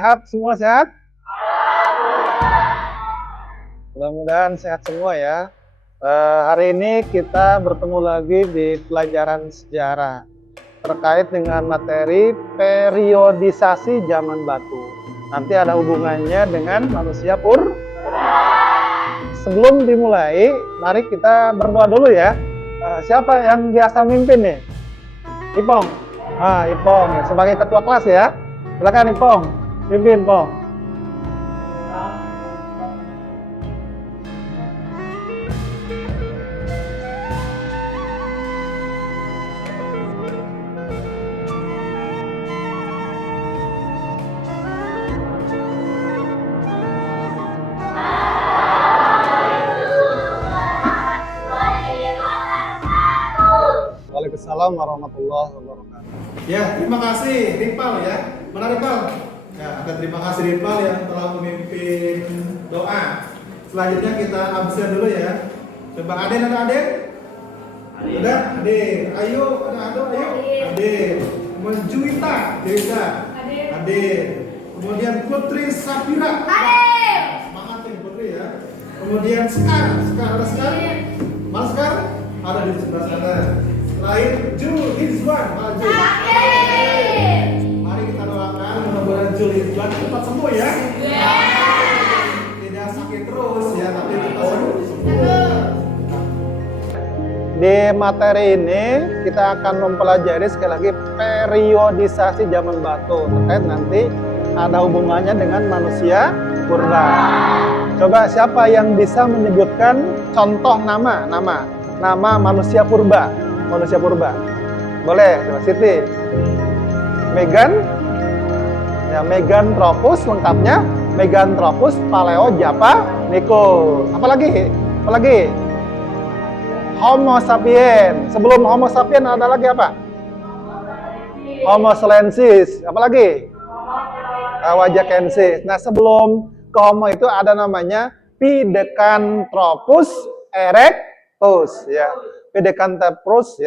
Sehat semua, sehat? Mudah-mudahan sehat semua ya. Hari ini kita bertemu lagi di pelajaran sejarah terkait dengan materi periodisasi zaman batu. Nanti ada hubungannya dengan manusia purba. Sebelum dimulai, mari kita berdoa dulu ya. Siapa yang biasa mimpin nih? Ipong. Ipong sebagai ketua kelas ya. Silakan Ipong, pimpin Pong. Waalaikumsalam warahmatullahi wabarakatuh. Ya, terima kasih Ripal ya. Mana Ripal? Ya, terima kasih Ripal yang telah memimpin doa. Selanjutnya kita absen dulu ya. Coba Aden, ada Aden? Ada? Aden. Ayo, ada Ado, ayo. Aden. Kemudian Juwita, Aden. Kemudian Putri Safira. Aden. Semangat nih Putri ya. Kemudian Sekar, ada Sekar? Mas Sekar? Ada di sebelah sana. Terakhir Jul Hizwan, maju. Mari kita doakan mudah-mudahan Jul Hizwan cepat sembuh ya. Tidak sakit terus ya, tapi cepat sembuh. Di materi ini kita akan mempelajari sekali lagi periodisasi zaman batu terkait nanti ada hubungannya dengan manusia purba. Coba siapa yang bisa menyebutkan contoh nama manusia purba? Manusia purba. Boleh, coba Siti. Megan. Ya, Meganthropus lengkapnya. Meganthropus Paleojapanicus. Apalagi? Homo sapien. Sebelum Homo sapien ada lagi apa? Homo silensis. Apalagi? Wajakensis. Nah, sebelum ke Homo itu ada namanya Pithecanthropus erectus ya. Pithecanthropus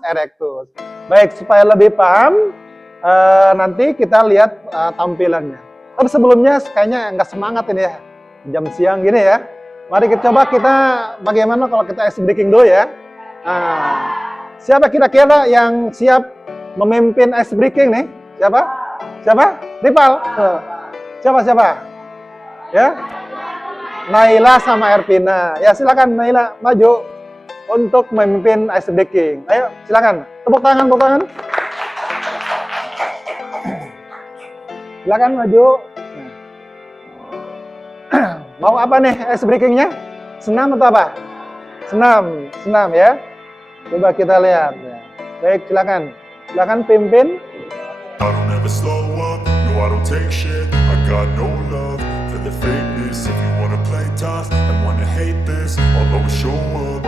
erectus. Baik, supaya lebih paham, nanti kita lihat tampilannya. Tapi sebelumnya kayaknya nggak semangat ini ya, jam siang gini ya. Mari kita coba bagaimana kalau kita ice breaking dulu ya. Siapa kira-kira yang siap memimpin ice breaking nih? Siapa? Ripal. Siapa? Ya? Naila sama Ervina. Ya, silakan Naila maju untuk memimpin ice breaking. Ayo, silakan. Tepuk tangan. Silakan maju. Mau apa nih ice breakingnya? Senam atau apa? Senam ya. Coba kita lihat. Baik, silakan pimpin. I don't ever slow up, no I don't take shit. I got no love for the fakeness. If you wanna play tough and wanna hate this, I'll always show up.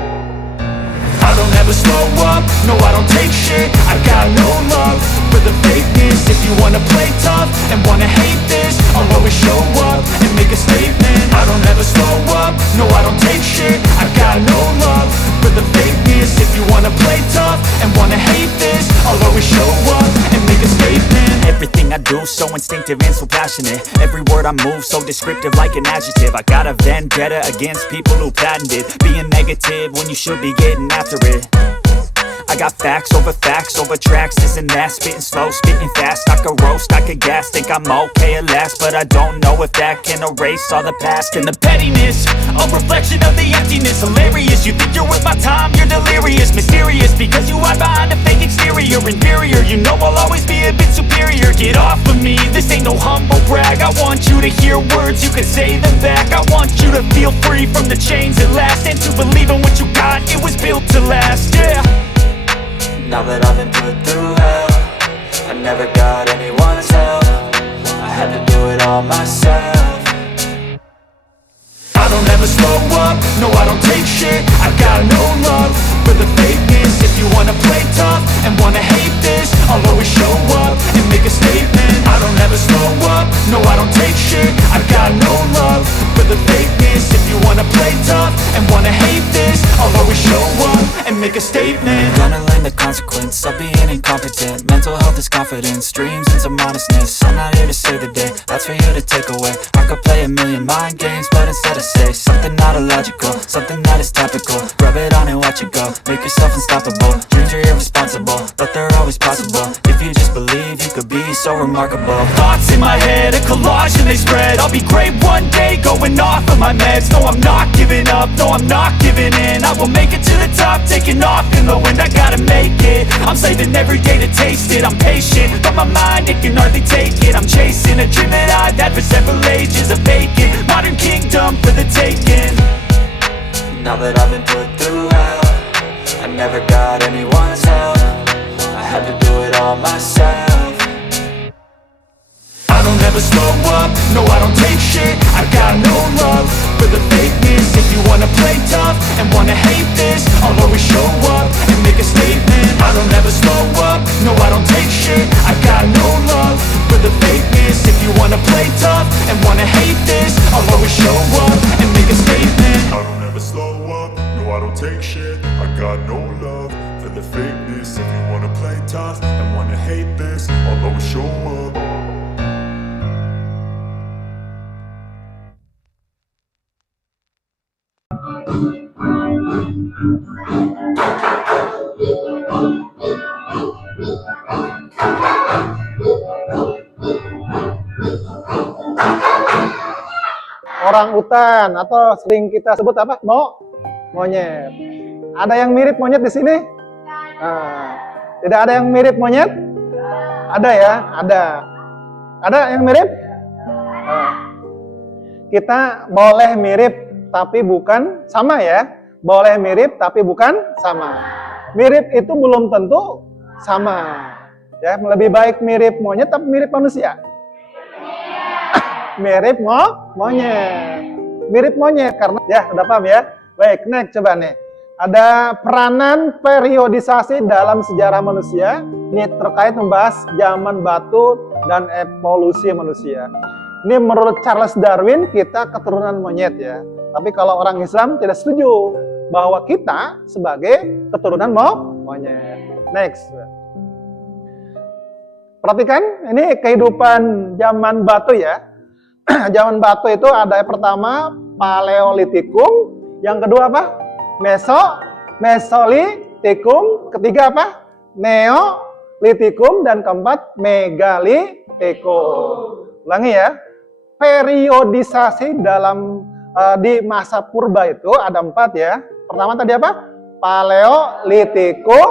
I don't ever slow up, no I don't take shit. I got no love for the fakeness. If you wanna play tough and wanna hate this, I'll always show up and make a statement. I don't ever slow up, no I don't take shit. I got no love for the fakeness. If you wanna play tough and wanna hate this, I'll always show up and make a statement. Everything I do so instinctive and so passionate. Every word I move so descriptive like an adjective. I got a vendetta against people who patented being negative when you should be getting after it. I got facts over tracks, this and that. Spitting slow, spitting fast. I could roast, I could gas. Think I'm okay at last, but I don't know if that can erase all the past. And the pettiness, a reflection of the emptiness. Hilarious, you think you're worth my time, you're delirious. Mysterious, because you hide behind a fake exterior. Inferior, you know I'll always be a bit superior. Get off of me, this ain't no humble brag. I want you to hear words, you can say them back. I want you to feel free from the chains at last, and to believe in what you got, it was built to last, yeah. Now that I've been put through hell, I never got anyone's help. I had to do it all myself. I don't ever slow up, no I don't take shit. I got no love for the fakeness. If you wanna play tough and wanna hate this, I'll always show up and make a statement. I don't ever slow up, no I don't take shit. I got no love for the fakeness. If you wanna play tough and wanna hate this, I'll always show up and make a statement. Gonna learn the consequence of being incompetent. Mental health is this confidence, dreams and some honestness. I'm not here to save the day, that's for you to take away. I could play a million mind games, but instead I say something not illogical, something that is topical. Rub it on and watch it go, make yourself unstoppable. Dreams are irresponsible, but they're always possible. If you just believe, you could be so remarkable. Thoughts in my head, a collage and they spread. I'll be great one day, going off of my meds. No, I'm not giving up, no, I'm not giving in. I will make it to the top, taking off in the wind. I gotta make it, I'm saving every day to taste it. I'm patient, but my mind, it can hardly take it. I'm chasing a dream that I've had for several ages. A vacant, modern kingdom for the taking. Now that I've been put through hell, I never got anyone's help. I had to do it all myself. I don't ever slow up, no I don't take shit. I got no love for the fakeness. If you wanna play tough and wanna hate this, I'll always show up and make a statement. I don't ever slow up, no I don't take shit. I got no love for the fakeness. If you wanna play tough and wanna hate this, I'll always show up and make a statement. I don't ever slow up, no I don't take shit. I got no love for the fakeness. If you wanna play tough and wanna hate this, I'll always show up. Orang utan atau sering kita sebut apa? Monyet. Ada yang mirip monyet di sini? Nah, tidak ada yang mirip monyet? Ada ya? Ada. Ada yang mirip? Nah, kita boleh mirip tapi bukan sama ya. Boleh mirip tapi bukan sama. Mirip itu belum tentu sama. Ya, lebih baik mirip monyet tapi mirip manusia. Mirip monyet. Mirip monyet karena ya udah paham ya. Baik, next coba nih. Ada peranan periodisasi dalam sejarah manusia. Ini terkait membahas zaman batu dan evolusi manusia. Ini menurut Charles Darwin kita keturunan monyet ya. Tapi kalau orang Islam tidak setuju bahwa kita sebagai keturunan monyet. Next. Perhatikan, ini kehidupan zaman batu ya. Zaman batu itu ada yang pertama Paleolitikum, yang kedua apa? Mesolitikum, ketiga apa? Neolitikum, dan keempat Megalitikum. Ulangi ya. Periodisasi dalam di masa purba itu ada 4 ya. Pertama tadi apa? Paleolitikum,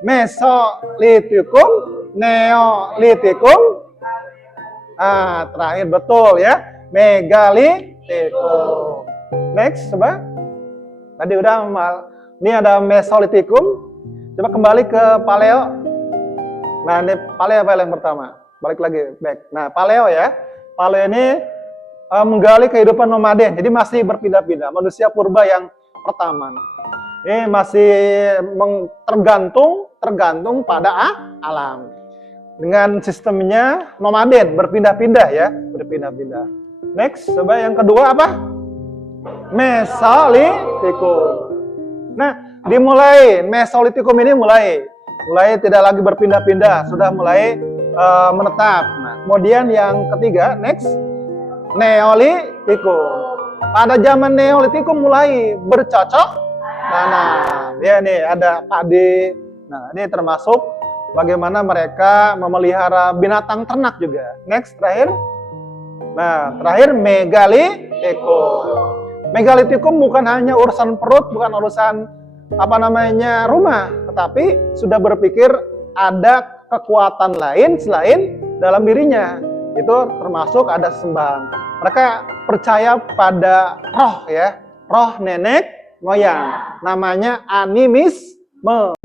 Mesolitikum, Neolitikum. Terakhir betul ya, Megalitikum. Next, coba. Tadi udah ini ada Mesolitikum. Coba kembali ke Paleo. Nah, ini Paleo apa yang pertama? Balik lagi, back. Nah, Paleo ya. Paleo ini menggali kehidupan nomaden. Jadi masih berpindah-pindah. Manusia purba yang pertama. Ini masih tergantung pada alam. Dengan sistemnya nomaden, berpindah-pindah ya, berpindah-pindah. Next, coba yang kedua apa? Mesolitikum. Nah, dimulai Mesolitikum ini mulai tidak lagi berpindah-pindah, sudah mulai menetap. Nah, kemudian yang ketiga, next, Neolitikum. Pada zaman Neolitikum mulai bercocok tanam. Ya nih ada padi. Nah, ini termasuk bagaimana mereka memelihara binatang ternak juga. Next, terakhir. Nah, terakhir Megalitikum. Megalitikum bukan hanya urusan perut, bukan urusan rumah, tetapi sudah berpikir ada kekuatan lain selain dalam dirinya. Itu termasuk ada sembahan. Mereka percaya pada roh ya, roh nenek moyang. Namanya animisme.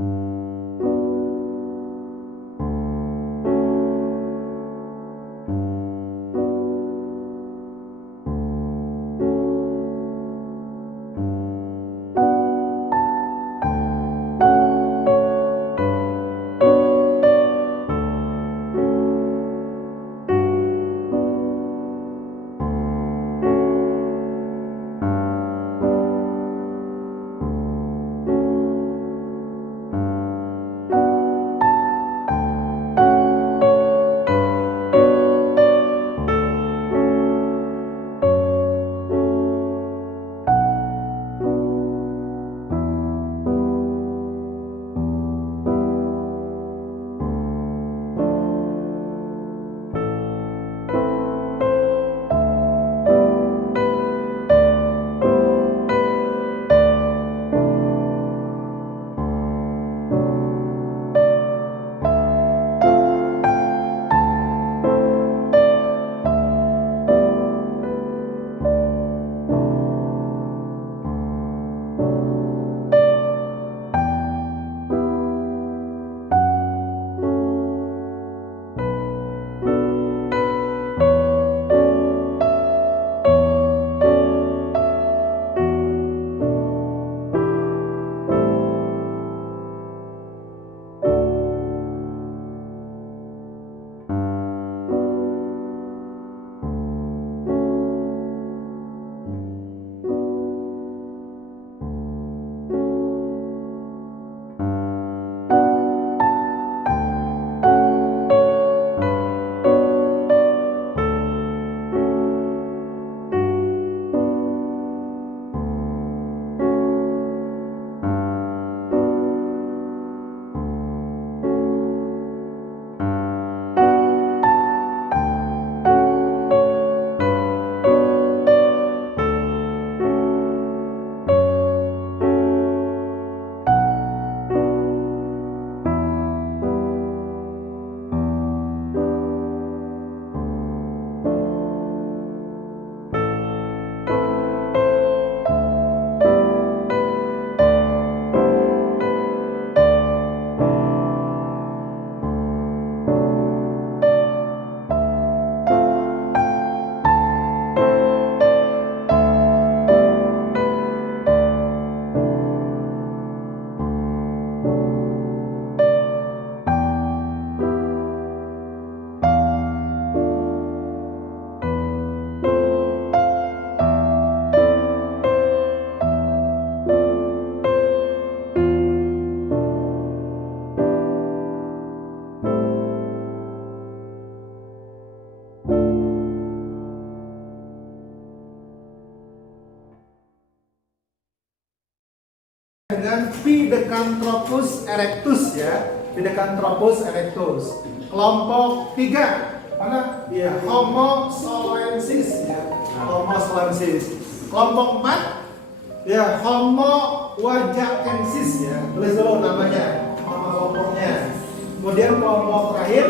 Pithecanthropus erectus ya. Pithecanthropus erectus. Kelompok 3 mana? Ya, Homo solensis ya. Homo solensis. Kelompok 4 ya, Homo wajakensis ya. Tulis dulu namanya, nama kelompoknya. Kemudian kelompok terakhir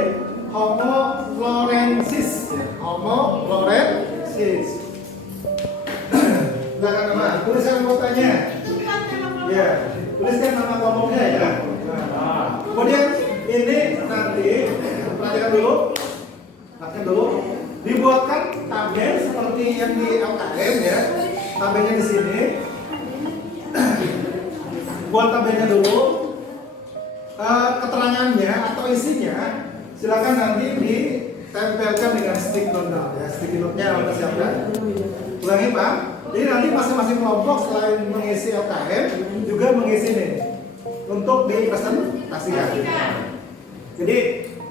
Homo florensis ya. Homo florensis. Silakan nama, tuliskan anggotanya. Ya, tuliskan nama kelompoknya ya. Nah, kemudian ini nanti perhatikan dulu, dibuatkan tabel seperti yang di LKM ya. Tabelnya di sini. Buat tabelnya dulu. Keterangannya atau isinya silakan nanti ditempelkan dengan stick note ya. Stick note-nya kita siapkan. Ulangi Pak. Jadi nanti masing-masing kelompok selain mengisi LKM juga mengisi ini untuk dipresentasikan. Jadi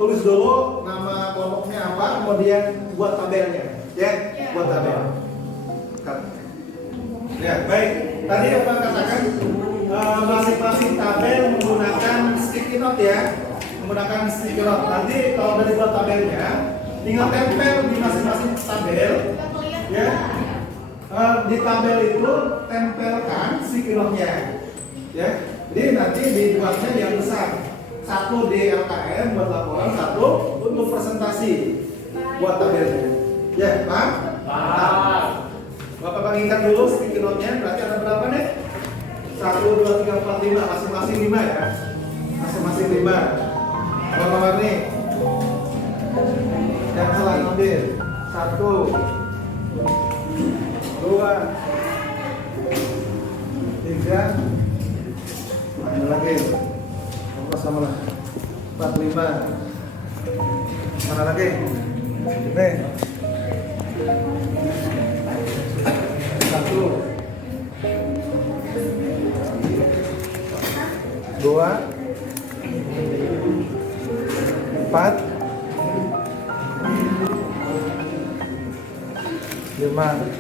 tulis dulu nama kelompoknya apa, kemudian buat tabelnya, ya, buat tabel. Ya, baik. Tadi apa katakan masing-masing tabel menggunakan sticky note ya, menggunakan sticky note. Nanti kalau udah dibuat tabelnya, tinggal tempel di masing-masing tabel, ya. Di tabel itu tempelkan sticky note-nya, ya. Jadi nanti dibuatnya yang besar. Satu di LKM buat laporan, satu untuk presentasi buat tabelnya. Ya, Pak? Pak. Bapak bagikan dulu sticky note-nya. Berarti ada berapa nih? 1, 2, 3, 4, 5. Masing-masing 5 ya. Masing-masing 5. Bapak warni. Jangan salah ngambil. 1, 2, 3. Mana lagi? Sama lah. 4, 5. Mana lagi? Nih. 1, 2, 4, 5.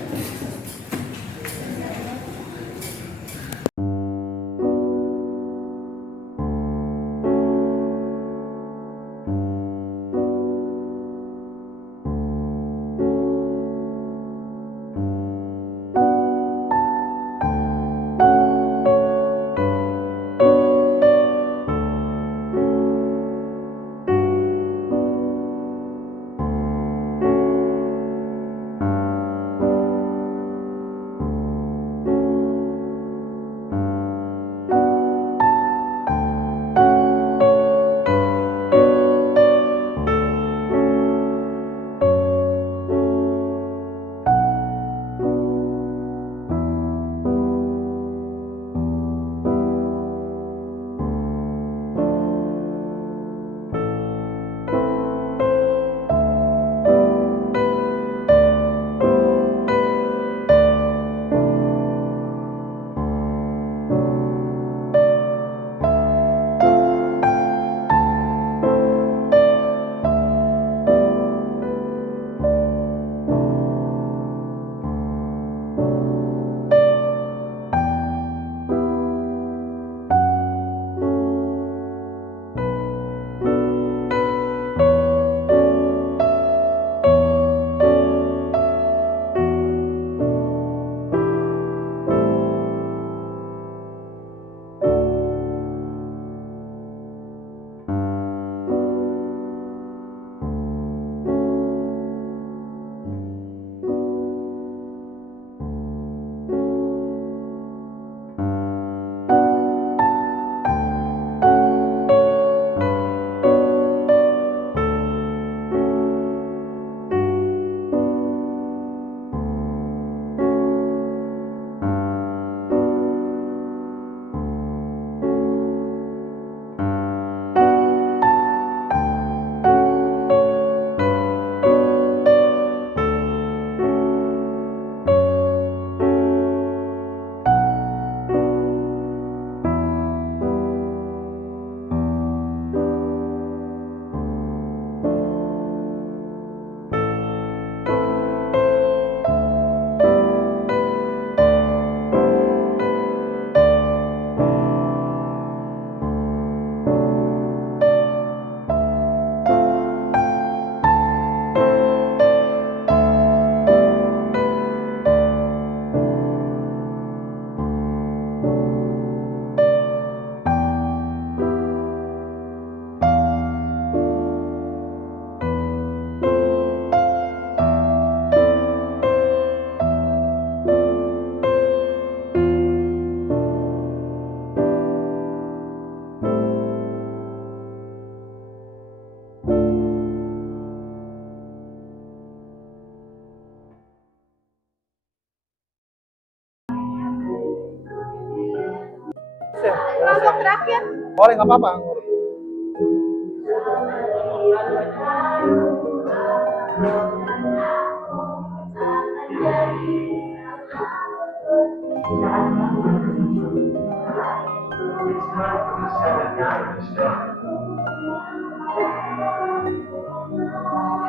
Sih, Kelompok terakhir. boleh nggak apa-apa.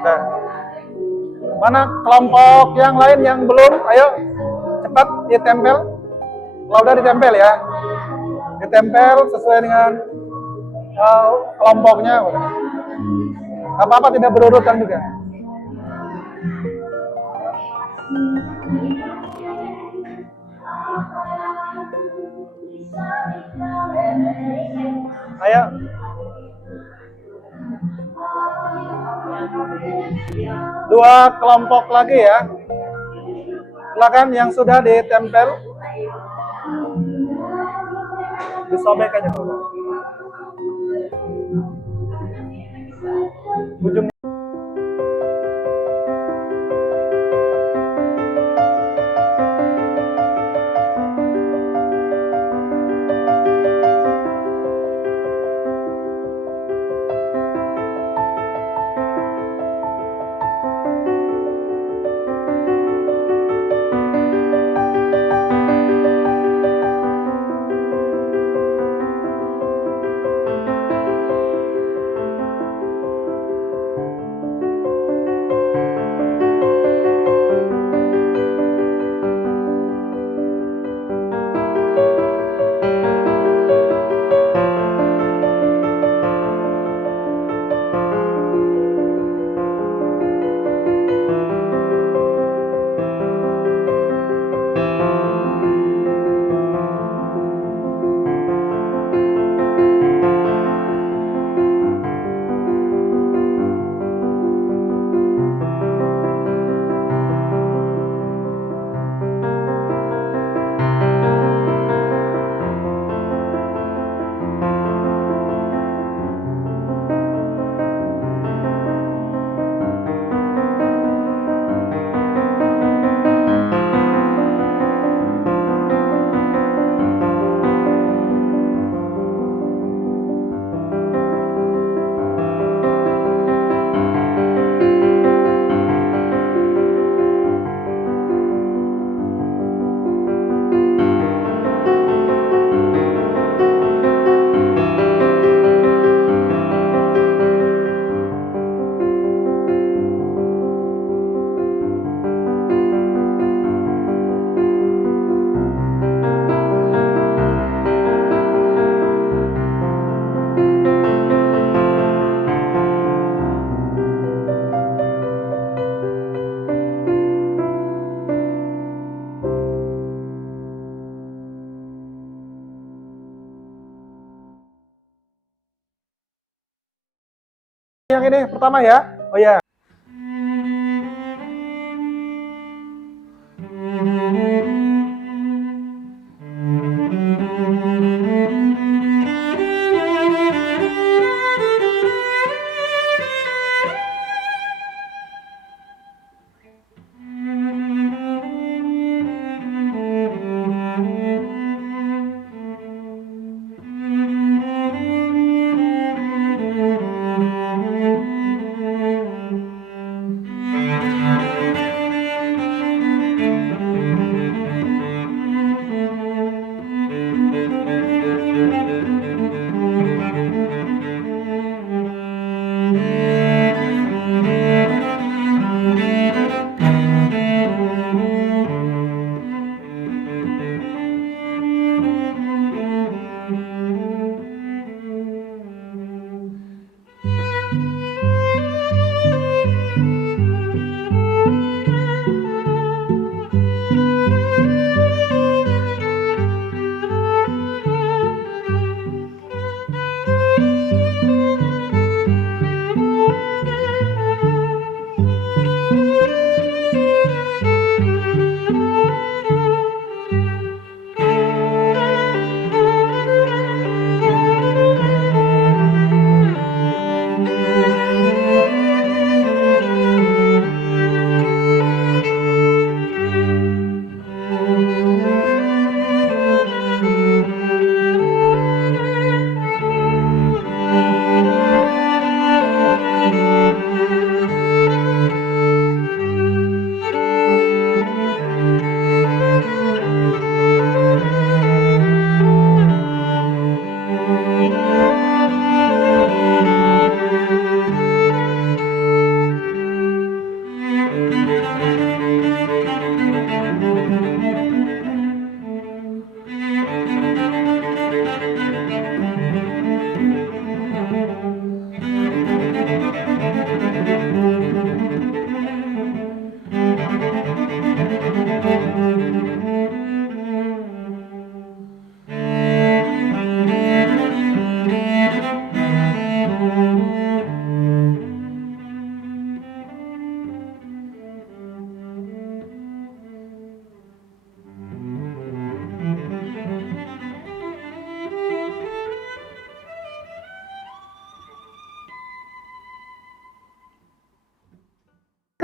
Nah, mana kelompok yang lain yang belum? Ayo, cepat ditempel. Kalau udah ditempel ya, ditempel sesuai dengan kelompoknya. Gak apa-apa, tidak berurutan juga. Ayo. Dua kelompok lagi ya. Silakan yang sudah ditempel. Disobek aja dulu. Ujung. Yang ini pertama ya. Oh ya.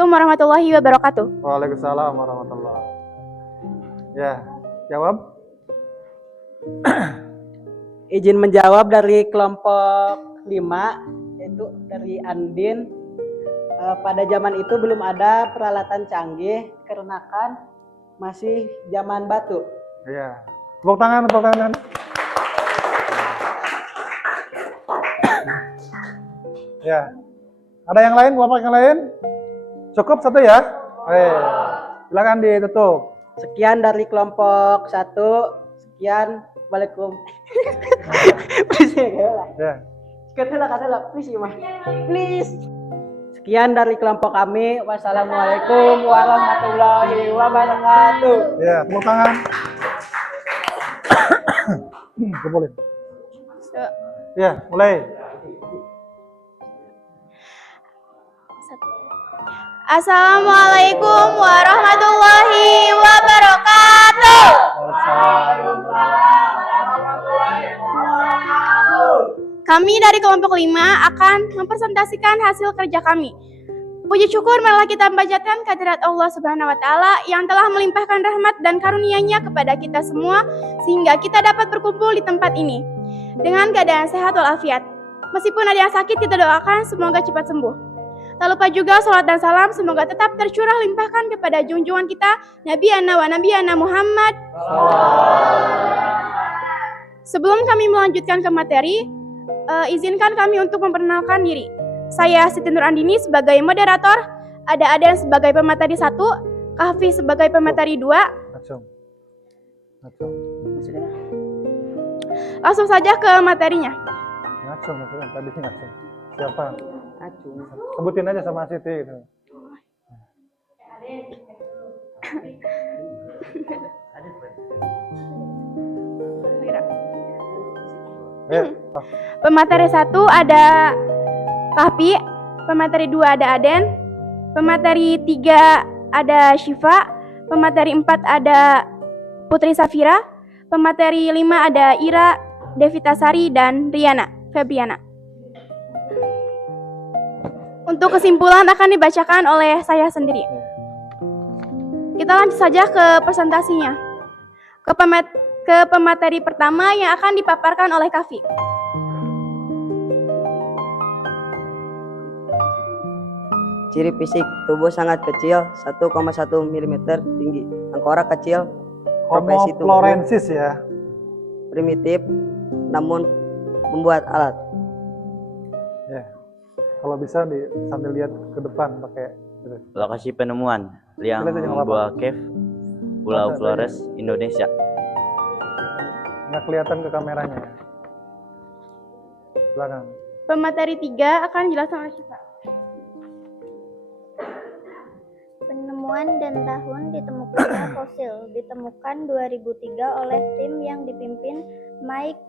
warahmatullahi wabarakatuh. Waalaikumsalam warahmatullahi. Ya, jawab. Izin menjawab dari kelompok 5, yaitu dari Andin. Pada zaman itu belum ada peralatan canggih, karena kan masih zaman batu. Ya, tepuk tangan, tepuk tangan. Ya, ada yang lain, kelompok yang lain? Cukup satu ya? Silakan ditutup. Sekian dari kelompok 1. Sekian. Waalaikum. Ya. Please. Sekian dari kelompok kami. Wassalamualaikum warahmatullahi wabarakatuh. Ya, tepuk tangan. Kumpulin. Ya, mulai. Assalamualaikum warahmatullahi wabarakatuh. Kami dari kelompok 5 akan mempresentasikan hasil kerja kami. Puji syukur marilah kita panjatkan kehadirat Allah Subhanahu wa taala yang telah melimpahkan rahmat dan karunia-Nya kepada kita semua sehingga kita dapat berkumpul di tempat ini dengan keadaan sehat walafiat. Meskipun ada yang sakit, kita doakan semoga cepat sembuh. Tak lupa juga salat dan salam semoga tetap tercurah limpahkan kepada junjungan kita Nabi Ana Muhammad. Sebelum kami melanjutkan ke materi, izinkan kami untuk memperkenalkan diri. Saya Siti Nur Andini sebagai moderator, ada Aden sebagai pemateri 1, Kahfi sebagai pemateri 2. Langsung saja ke materinya. Ngacung, tadi sih ngacung. Siapa? Ngacung. Sebutin aja sama Siti. Gitu. Pemateri 1 ada Kahfi, pemateri 2 ada Aden, pemateri 3 ada Syifa, pemateri 4 ada Putri Safira, pemateri 5 ada Ira, Devita Sari, dan Riana Febriana. Untuk kesimpulan akan dibacakan oleh saya sendiri. Kita lanjut saja ke presentasinya. Ke pemateri pertama yang akan dipaparkan oleh Kahfi. Ciri fisik, tubuh sangat kecil, 1,1 mm tinggi. Tengkorak kecil, profesi Homo tubuh florensis ya. primitif, namun membuat alat. Ya. Kalau bisa sambil lihat ke depan pakai gitu. Lokasi penemuan liang Lihat aja nggak apa-apa. Gua Cave, Pulau Flores, Indonesia. Nggak kelihatan ke kameranya ya. Silakan. Pemateri 3 akan dijelaskan oleh Syifa. Penemuan dan tahun ditemukannya fosil ditemukan 2003 oleh tim yang dipimpin Mike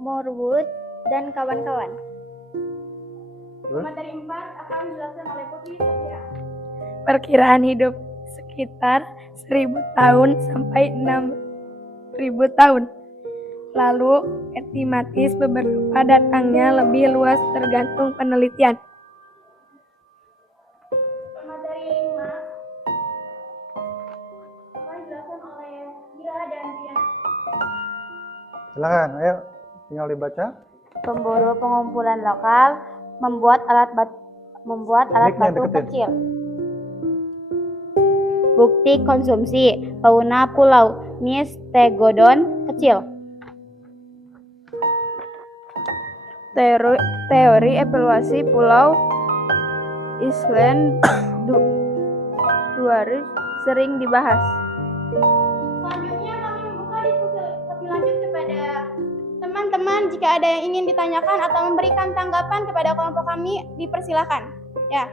Morwood dan kawan-kawan. Pemateri 4 akan dijelaskan oleh Putri Safira. Perkiraan hidup sekitar 1000 tahun sampai 6000 tahun. Lalu estimatis beberapa datangnya lebih luas tergantung penelitian. Pemateri 5 akan dijelaskan oleh Ira dan Riana. Silakan, ayo tinggal dibaca. Pemburu pengumpulan lokal membuat alat Mic-nya batu deketin. kecil. Bukti konsumsi fauna pulau Mistegodon kecil. Teori evaluasi pulau Island Duaris sering dibahas. Selanjutnya kami membuka diskusi lebih lanjut kepada teman-teman. Jika ada yang ingin ditanyakan atau memberikan tanggapan kepada kelompok kami, dipersilakan. Ya.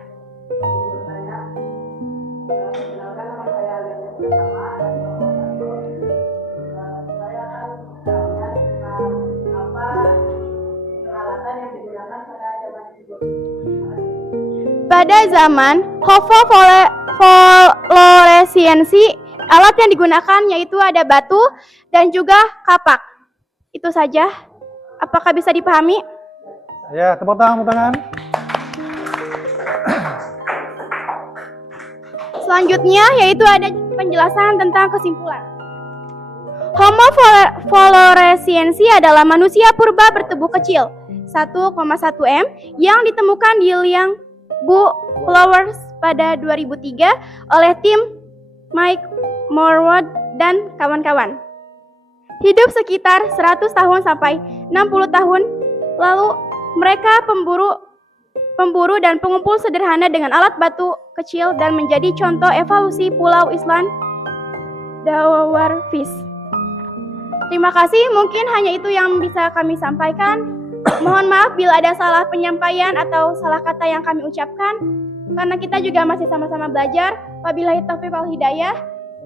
Pada zaman hovofluorescensi, alat yang digunakan yaitu ada batu dan juga kapak. Itu saja. Apakah bisa dipahami? Ya, tepuk tangan, tepuk tangan. Selanjutnya yaitu ada penjelasan tentang kesimpulan. Homo floresiensis adalah manusia purba bertubuh kecil 1,1 m yang ditemukan di liang Bu Flowers pada 2003 oleh tim Mike Morwood dan kawan-kawan. Hidup sekitar 100 tahun sampai 60 tahun lalu mereka pemburu dan pengumpul sederhana dengan alat batu kecil dan menjadi contoh evolusi Pulau Island Dwarfish. Terima kasih, mungkin hanya itu yang bisa kami sampaikan. Mohon maaf bila ada salah penyampaian atau salah kata yang kami ucapkan, karena kita juga masih sama-sama belajar. Wabillahi taufiq wal hidayah.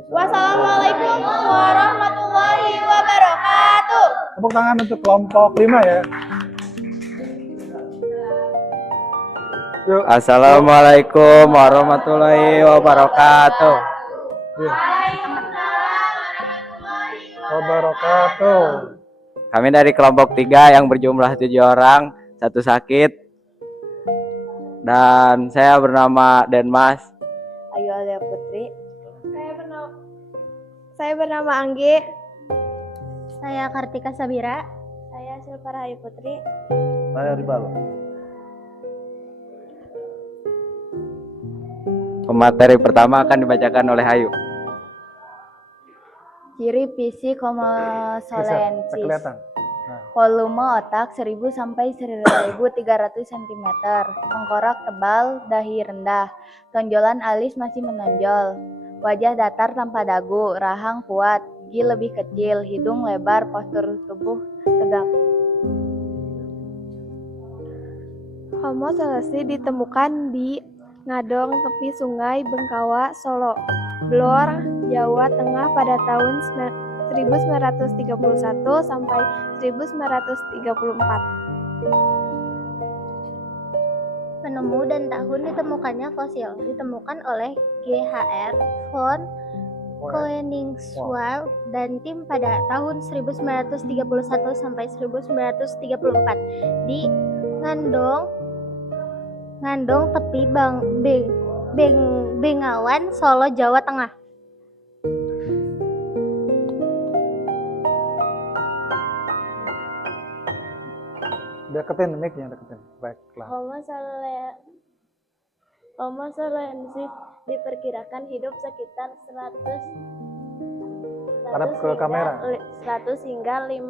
Wassalamualaikum warahmatullahi wabarakatuh. Tepuk tangan untuk kelompok 5 ya. Yuk. Assalamualaikum warahmatullahi wabarakatuh. Wabarakatuh. Kami dari kelompok 3 yang berjumlah 7 orang, 1 sakit. Dan saya bernama Denmas. Ayu Alia Putri. Saya bernama Anggi. Saya Kartika Sabira. Saya Silvara Ayu Putri. Saya Ribal. Pemateri pertama akan dibacakan oleh Ayu. Ciri fisik Homo Bisa solensis. kelihatan. Volume otak 1000 sampai 1300 cm. Tengkorak tebal, dahi rendah. Tonjolan alis masih menonjol. Wajah datar tanpa dagu, rahang kuat, gigi lebih kecil, hidung lebar, postur tubuh tegak. Homo solensis ditemukan di Ngadong, tepi sungai Bengkawa, Solo, Blor, Jawa Tengah pada tahun 1931 sampai 1934. Penemu dan tahun ditemukannya fosil ditemukan oleh G.H.R. von Koenigswald dan tim pada tahun 1931 sampai 1934 di Ngandong tepi Bengawan, Solo, Jawa Tengah. Deketin mic-nya, deketin. Baiklah. Homo solensis diperkirakan hidup sekitar 100 Hadap ke kamera. 100 hingga 50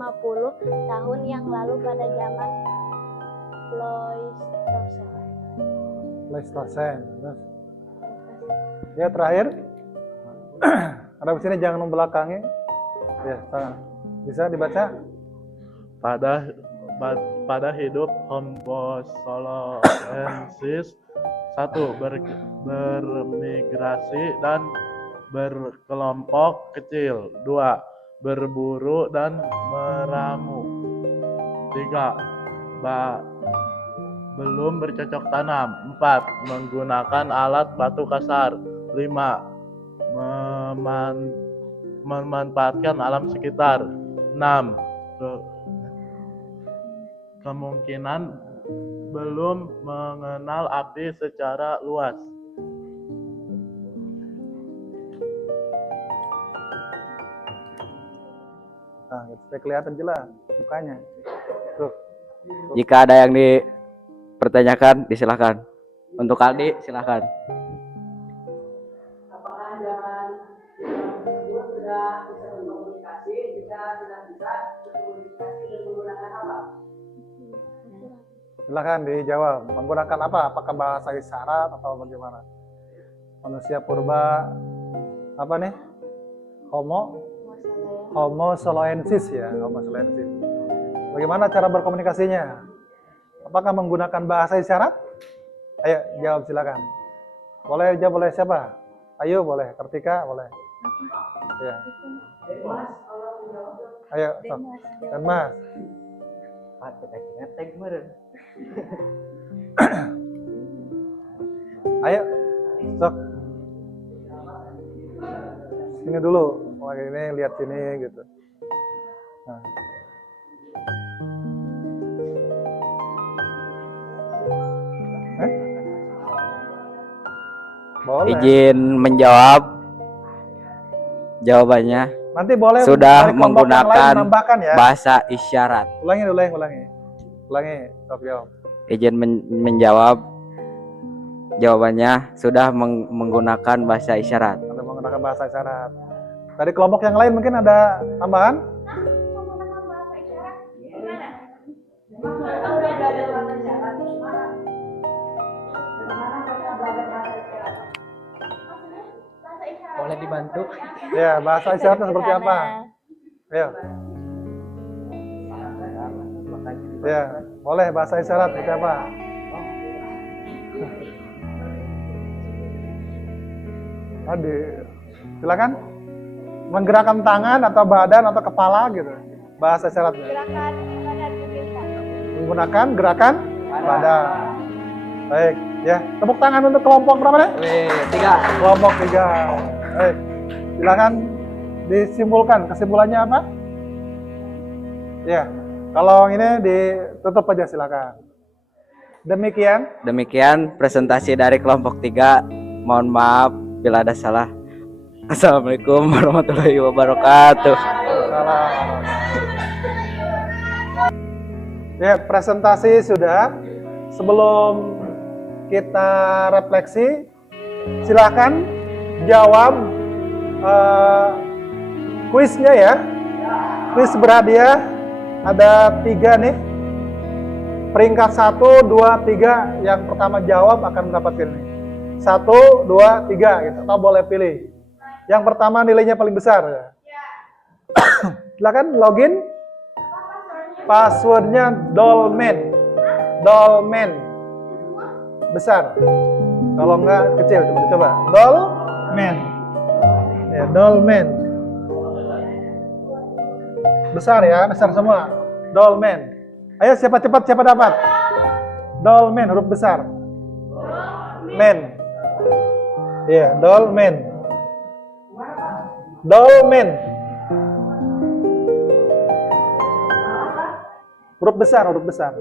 tahun yang lalu pada zaman Pleistocene. Terus. Ya terakhir. Ada di sini jangan membelakangi. Ya, bisa dibaca? Pada hidup Homo solensis 1. Bermigrasi dan berkelompok kecil. 2. Berburu dan meramu. 3. Belum bercocok tanam. 4. Menggunakan alat batu kasar. 5. Memanfaatkan alam sekitar. 6. Kemungkinan belum mengenal api secara luas. Nah, supaya kelihatan jelas mukanya. Tuh. Jika ada yang dipertanyakan, disilahkan. Untuk Aldi, silahkan. Apakah zaman tersebut sudah bisa berkomunikasi? Jika tidak bisa berkomunikasi dan menggunakan apa? Silahkan dijawab. Menggunakan apa? Apakah bahasa isyarat atau bagaimana? Manusia purba apa nih? Homo solensis ya, Homo solensis. Bagaimana cara berkomunikasinya? Apakah menggunakan bahasa isyarat? Ayo jawab silakan. Boleh jawab, boleh siapa? Ayo boleh, Kartika boleh. Ya. Ayo, sok. Denmas. Ayo, sok. Sini dulu, lagi ini lihat sini gitu. Nah. Boleh. Izin menjawab jawabannya. Nanti boleh Sudah dari kelompok yang lain menggunakan menambahkan ya. bahasa isyarat. Ulangi. Ulangi. Sok jawab. Izin menjawab jawabannya sudah menggunakan bahasa isyarat. Ada menggunakan bahasa isyarat. Dari kelompok yang lain mungkin ada tambahan? Boleh dibantu? Ya, bahasa isyaratnya seperti apa? Ayo. Ya, boleh bahasa isyarat seperti apa? Silakan. Menggerakkan tangan atau badan atau kepala gitu. Bahasa isyaratnya. Gerakan badan mungkin Pak. Menggunakan gerakan badan. Baik, ya. Tepuk tangan untuk kelompok berapa nih? 3. Kelompok 3. Baik. Silakan disimpulkan. Kesimpulannya apa? Ya. Kalau ini ditutup aja silakan. Demikian presentasi dari kelompok 3. Mohon maaf bila ada salah. Assalamualaikum warahmatullahi wabarakatuh. Salam. Ya, presentasi sudah. Sebelum kita refleksi, silakan jawab kuisnya ya. Kuis berhadiah ada 3 nih. Peringkat 1, 2, 3 yang pertama jawab akan mendapatkan ini. 1, 2, 3 gitu. Atau boleh pilih. Yang pertama nilainya paling besar ya. Silakan login. Passwordnya Dolmen. Besar. Kalau enggak kecil, coba. Dolmen. Ya, Dolmen. Besar ya, besar semua. Dolmen. Ayo siapa cepat siapa dapat? Dolmen huruf besar. Men. Ya, Dolmen. Huruf besar. Huruf besar.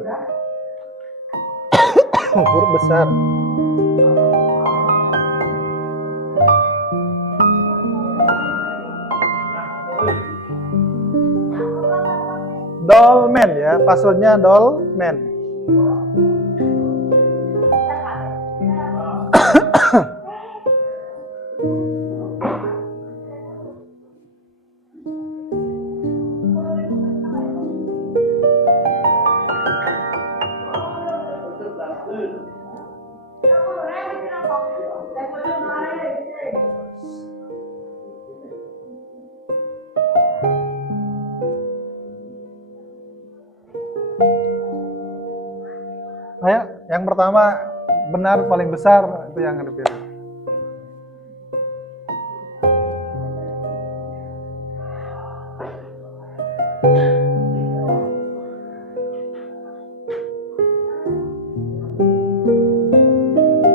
Dolmen ya, passwordnya Dolmen. Ayo, yang pertama benar paling besar itu yang dipilih.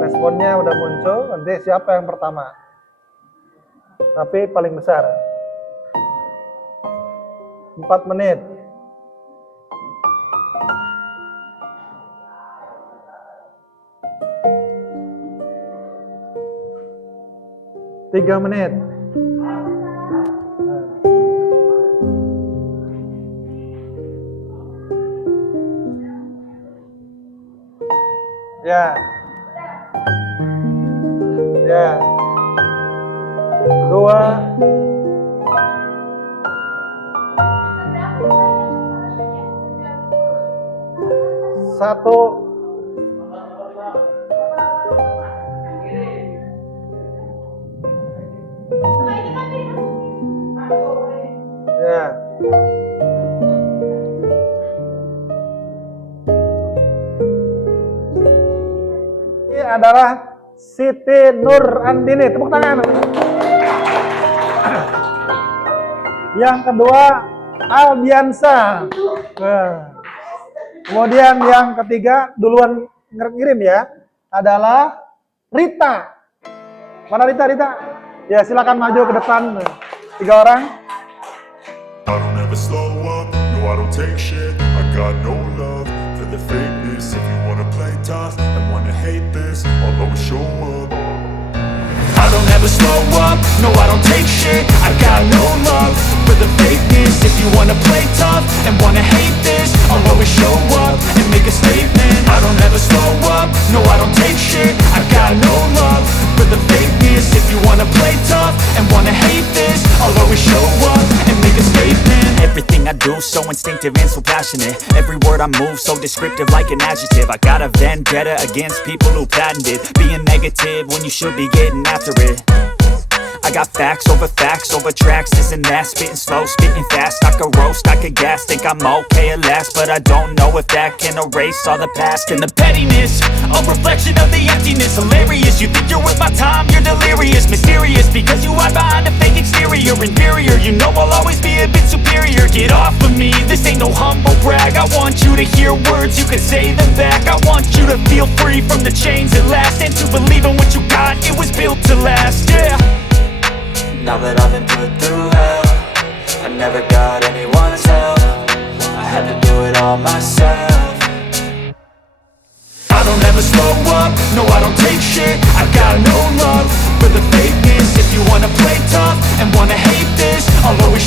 Responnya udah muncul, nanti siapa yang pertama? Tapi paling besar. 4 menit. 3 menit. Ya. 2. 1. Ya. Ini adalah Siti Nur Andini, tepuk tangan. Yang kedua Albiansa. Kemudian yang ketiga duluan ngirim ya adalah Rita. Mana Rita? Ya silakan maju ke depan. 3 orang. I don't ever slow up, no I don't take shit. I got no love for the fakeness. If you wanna play tough and wanna hate this, I'll always show up. never slow up, no I don't take shit. I got no love for the fakeness. If you wanna play tough and wanna hate this, I'll always show up and make a statement. I don't ever slow up, no I don't take shit. I got no love for the fakeness. If you wanna play tough and wanna hate this, I'll always show up and make a statement. Everything I do so instinctive and so passionate. Every word I move so descriptive like an adjective. I got a vendetta against people who patented being negative when you should be getting after it. I got facts over tracks, this and that. Spitting slow, spitting fast. I could roast, I could gas. Think I'm okay at last, but I don't know if that can erase all the past. And the pettiness, a reflection of the emptiness. Hilarious, you think you're worth my time, you're delirious. Mysterious, because you hide behind a fake exterior. Inferior, you know I'll always be a bit superior. Get off of me, this ain't no humble brag. I want you to hear words, you can say them back. I want you to feel free from the chains at last, and to believe in what you got, it was built to last, yeah. Now that I've been put through hell, I never got anyone's help. I had to do it all myself. I don't ever slow up, no I don't take shit. I got no love for the fakeness. If you wanna play tough and wanna hate this, I'll always